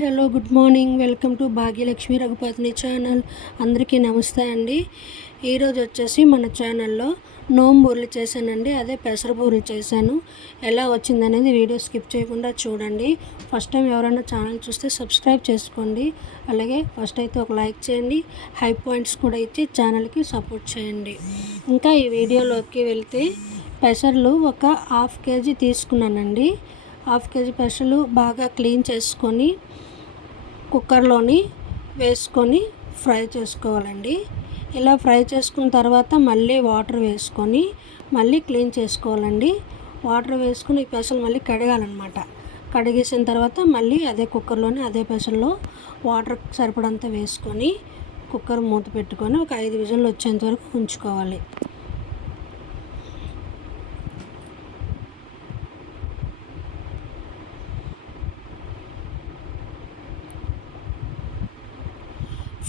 Hello good morning. Welcome to Bhagyalakshmi రఘుపతిని channel. అందరికీ నమస్తే అండి. ఈరోజు వచ్చేసి మన ఛానల్లో నోమ్ బూరెలు చేశానండి. అదే పెసర బూరెలు చేశాను. ఎలా వచ్చిందనేది వీడియో స్కిప్ చేయకుండా చూడండి. ఫస్ట్ టైం ఎవరైనా ఛానల్ చూస్తే సబ్స్క్రైబ్ చేసుకోండి. అలాగే ఫస్ట్ అయితే ఒక లైక్ చేయండి. హై పాయింట్స్ కూడా ఇచ్చి ఛానల్కి సపోర్ట్ చేయండి. ఇంకా ఈ వీడియోలోకి వెళ్తే పెసర్లు ఒక హాఫ్ కేజీ తీసుకున్నానండి. హాఫ్ కేజీ పెసలు బాగా క్లీన్ చేసుకొని కుక్కర్లోని వేసుకొని ఫ్రై చేసుకోవాలండి. ఇలా ఫ్రై చేసుకున్న తర్వాత మళ్ళీ వాటర్ వేసుకొని మళ్ళీ క్లీన్ చేసుకోవాలండి. వాటర్ వేసుకుని ఈ పెసలు మళ్ళీ కడగాలన్నమాట. కడిగేసిన తర్వాత మళ్ళీ అదే కుక్కర్లోనే అదే పెసల్లో వాటర్ సరిపడంత వేసుకొని కుక్కర్ మూత పెట్టుకొని ఒక ఐదు విజన్లు వచ్చేంత వరకు ఉంచుకోవాలి.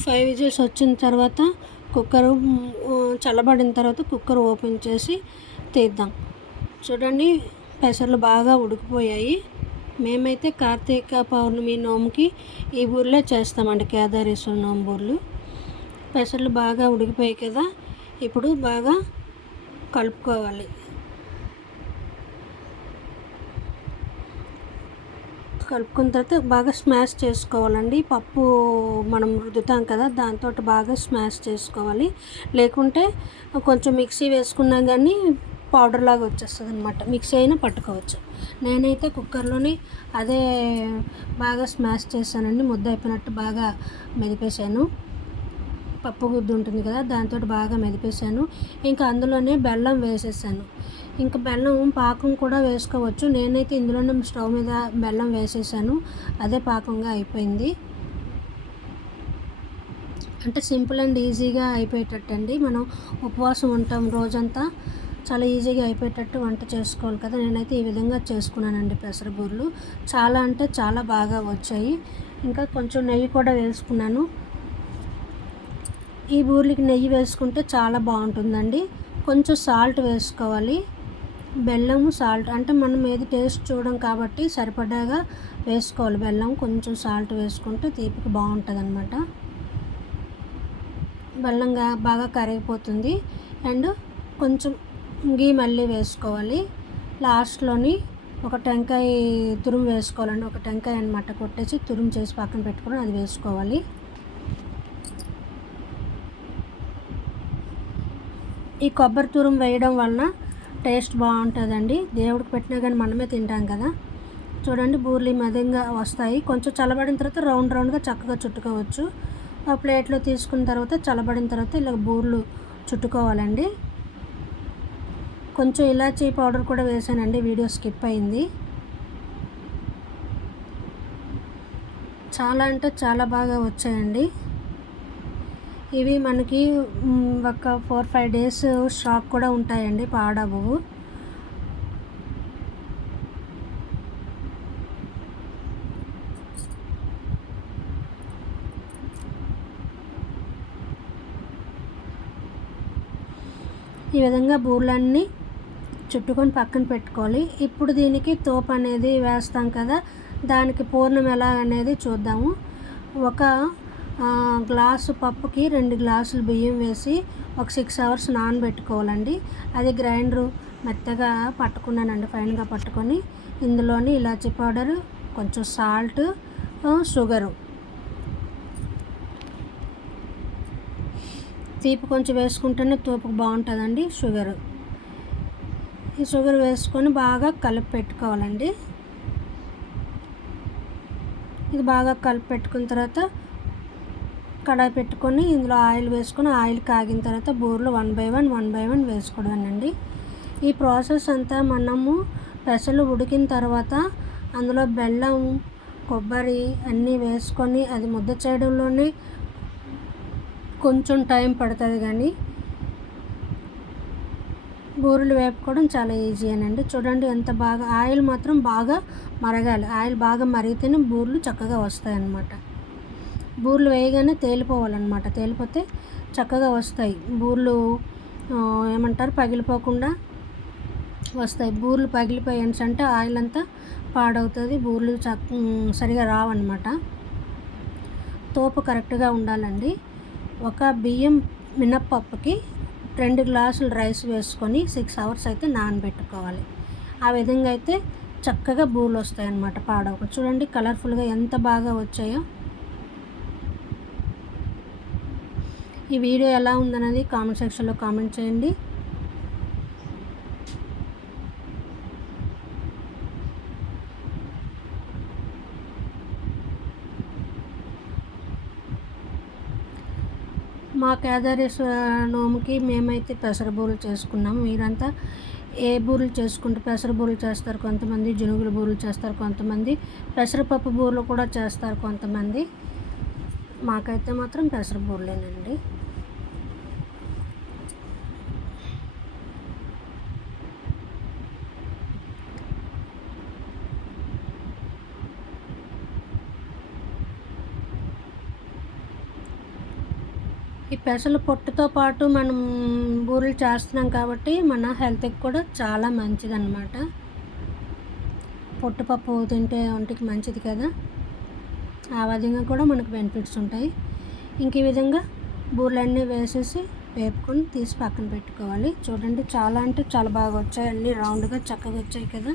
ఫైవ్ విజిల్స్ వచ్చిన తర్వాత కుక్కర్ చల్లబడిన తర్వాత కుక్కర్ ఓపెన్ చేసి తీద్దాం. చూడండి పెసర్లు బాగా ఉడికిపోయాయి. మేమైతే కార్తీక పౌర్ణమి నోముకి ఈ ఊర్లో చేస్తామండి కేదారేశ్వర నోము బూర్లు. పెసర్లు బాగా ఉడికిపోయాయి కదా ఇప్పుడు బాగా కలుపుకోవాలి. కలుపుకున్న తర్వాత బాగా స్మాష్ చేసుకోవాలండి. పప్పు మనం రుద్దుతాం కదా దాంతో బాగా స్మాష్ చేసుకోవాలి. లేకుంటే కొంచెం మిక్సీ వేసుకున్నా కానీ పౌడర్ లాగా వచ్చేస్తుంది అనమాట మిక్సీ అయినా పట్టుకోవచ్చు. నేనైతే కుక్కర్లోని అదే బాగా స్మాష్ చేశానండి. ముద్ద అయిపోయినట్టు బాగా మెదిపేశాను. పప్పు గుద్దు ఉంటుంది కదా దాంతో బాగా మెదిపేశాను. ఇంకా అందులోనే బెల్లం వేసేసాను. ఇంకా బెల్లం పాకం కూడా వేసుకోవచ్చు. నేనైతే ఇందులోనే స్టవ్ మీద బెల్లం వేసేసాను. అదే పాకంగా అయిపోయింది. అంటే సింపుల్ అండ్ ఈజీగా అయిపోయేటట్టు అండి మనం ఉపవాసం ఉంటాం రోజంతా. చాలా ఈజీగా అయిపోయేటట్టు వంట చేసుకోవాలి కదా. నేనైతే ఈ విధంగా చేసుకున్నానండి పెసరబూర్లు చాలా అంటే చాలా బాగా వచ్చాయి. ఇంకా కొంచెం నెయ్యి కూడా వేసుకున్నాను. ఈ బూర్లికి నెయ్యి వేసుకుంటే చాలా బాగుంటుందండి. కొంచెం సాల్ట్ వేసుకోవాలి. బెల్లం సాల్ట్ అంటే మనం ఏది టేస్ట్ చూడడం కాబట్టి సరిపడాగా వేసుకోవాలి. బెల్లం కొంచెం సాల్ట్ వేసుకుంటే తీపికి బాగుంటుంది అనమాట బెల్లంగా బాగా కరిగిపోతుంది. అండ్ కొంచెం గీ మళ్ళీ వేసుకోవాలి. లాస్ట్లోని ఒక టెంకాయ తురుము వేసుకోవాలండి. ఒక టెంకాయ అనమాట కొట్టేసి తురుము చేసి పక్కన పెట్టుకొని అది వేసుకోవాలి. ఈ కొబ్బరి తూరం వేయడం వలన టేస్ట్ బాగుంటుందండి. దేవుడికి పెట్టినా కానీ మనమే తింటాం కదా. చూడండి బూర్లు మధ్యంగా వస్తాయి. కొంచెం చల్లబడిన తర్వాత రౌండ్ రౌండ్గా చక్కగా చుట్టుకోవచ్చు. ఆ ప్లేట్లో తీసుకున్న తర్వాత చల్లబడిన తర్వాత ఇలా బూర్లు చుట్టుకోవాలండి. కొంచెం ఇలాచీ పౌడర్ కూడా వేసానండి. వీడియో స్కిప్ అయింది. చాలా అంటే చాలా బాగా వచ్చాయండి. ఇవి మనకి ఒక ఫోర్ ఫైవ్ డేస్ స్టాక్ కూడా ఉంటాయండి పాడవు ఈ విధంగా బూర్లన్నీ చుట్టుకొని పక్కన పెట్టుకోవాలి. ఇప్పుడు దీనికి తోపు అనేది వేస్తాం కదా దానికి పూర్ణం ఎలా అనేది చూద్దాము. ఒక గ్లాసు పప్పుకి రెండు గ్లాసులు బియ్యం వేసి ఒక సిక్స్ అవర్స్ నానబెట్టుకోవాలండి. అది గ్రైండరు మెత్తగా పట్టుకున్నానండి ఫైన్గా పట్టుకొని. ఇందులోని ఇలాచీ పౌడరు కొంచెం సాల్ట్ షుగరు. తీపి కొంచెం వేసుకుంటేనే తోపుకు బాగుంటుందండి షుగరు. ఈ షుగర్ వేసుకొని బాగా కలిపి పెట్టుకోవాలండి. ఇది బాగా కలిపి పెట్టుకున్న తర్వాత కడాయి పెట్టుకొని ఇందులో ఆయిల్ వేసుకొని ఆయిల్ కాగిన తర్వాత బూరెలు one by one one by one వేసుకోవడానండి ఈ ప్రాసెస్ అంతా మనము పెసలు ఉడికిన తర్వాత అందులో బెల్లం కొబ్బరి అన్నీ వేసుకొని అది ముద్ద చేయడంలోనే కొంచెం టైం పడుతుంది కానీ బూరెలు వేపుకోవడం చాలా ఈజీ అనండి చూడండి ఎంత బాగా ఆయిల్ మాత్రం బాగా మరగాలి. ఆయిల్ బాగా మరిగితేనే బూరెలు చక్కగా వస్తాయన్నమాట. అన్నమాట బూర్లు వేయగానే తేలిపోవాలన్నమాట. తేలిపోతే చక్కగా వస్తాయి. బూర్లు ఏమంటారు? పగిలిపోకుండా వస్తాయి. బూర్లు పగిలిపోయాయి అంటే ఆయిల్ అంతా పాడవుతుంది. బూర్లు చక్క సరిగా రావన్నమాట. తోపు కరెక్ట్గా ఉండాలండి. ఒక బియ్యం మినప్పప్పుకి రెండు గ్లాసులు రైస్ వేసుకొని సిక్స్ అవర్స్ అయితే నానబెట్టుకోవాలి. ఆ విధంగా అయితే చక్కగా బూర్లు వస్తాయి అన్నమాట పాడవకుండా చూడండి కలర్ఫుల్గా ఎంత బాగా వచ్చాయో. ఈ వీడియో ఎలా ఉందనేది కామెంట్ సెక్షన్లో కామెంట్ చేయండి. మా కేదారేశ్వర నోముకి మేమైతే పెసర బూరెలు చేసుకున్నాం. మీరంతా ఏ బూరెలు చేసుకుంటే పెసర బూరలు చేస్తారు కొంతమంది జునుగుల బూరెలు చేస్తారు కొంతమంది పెసరపప్పు బూరెలు కూడా చేస్తారు కొంతమంది. మాకైతే మాత్రం పెసర బూరలేనండి. పెసల పొట్టుతో పాటు మనం బూరెలు చేస్తున్నాం కాబట్టి మన హెల్త్కి కూడా చాలా మంచిదన్నమాట. పొట్టుపప్పు తింటే ఒంటికి మంచిది కదా. ఆ విధంగా కూడా మనకు బెనిఫిట్స్ ఉంటాయి. ఇంక ఈ విధంగా బూరెలన్నీ వేసేసి వేపుకొని తీసి పక్కన పెట్టుకోవాలి. చూడండి చాలా అంటే చాలా బాగా వచ్చాయి. అన్నీ రౌండ్గా చక్కగా వచ్చాయి కదా.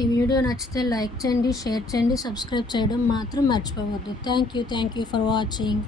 ఈ వీడియో నచ్చితే లైక్ చేయండి షేర్ చేయండి సబ్స్క్రైబ్ చేయడం మాత్రం మర్చిపోవద్దు. Thank you thank you for watching.